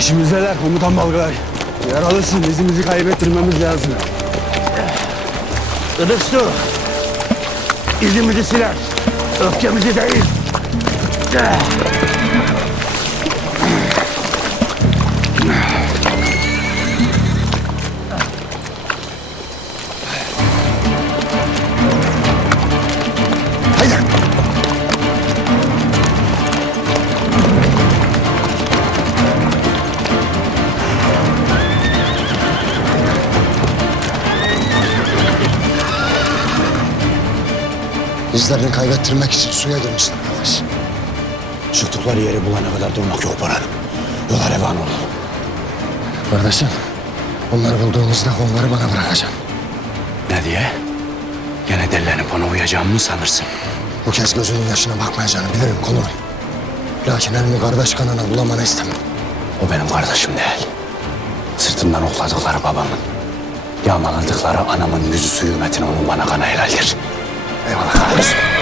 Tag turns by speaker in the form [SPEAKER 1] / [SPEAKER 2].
[SPEAKER 1] Peşimizdeler komutan Balgay. Yaralısın izimizi kaybettirmemiz lazım. Ilıksu. İzimizi siler. Öfkemizi değil.
[SPEAKER 2] İzlerini kaybettirmek için suya girmişler kardeş.
[SPEAKER 1] Çıktıkları yeri bulana kadar durmak yok Baran. Yola revan ol.
[SPEAKER 2] Kardeşim, onları bulduğumuzda onları bana bırakacaksın.
[SPEAKER 1] Ne diye? Gene dellenip bana uyacağımı mı sanırsın?
[SPEAKER 2] Bu kez gözünün yaşına bakmayacağını bilirim konurum. Lakin elini kardeş kanına bulamanı istemem.
[SPEAKER 1] O benim kardeşim değil. Sırtımdan okladıkları babamın. Yağmaladıkları anamın yüzü suyu hürmetine onun bana kanı helaldir. 哎，我的孩子。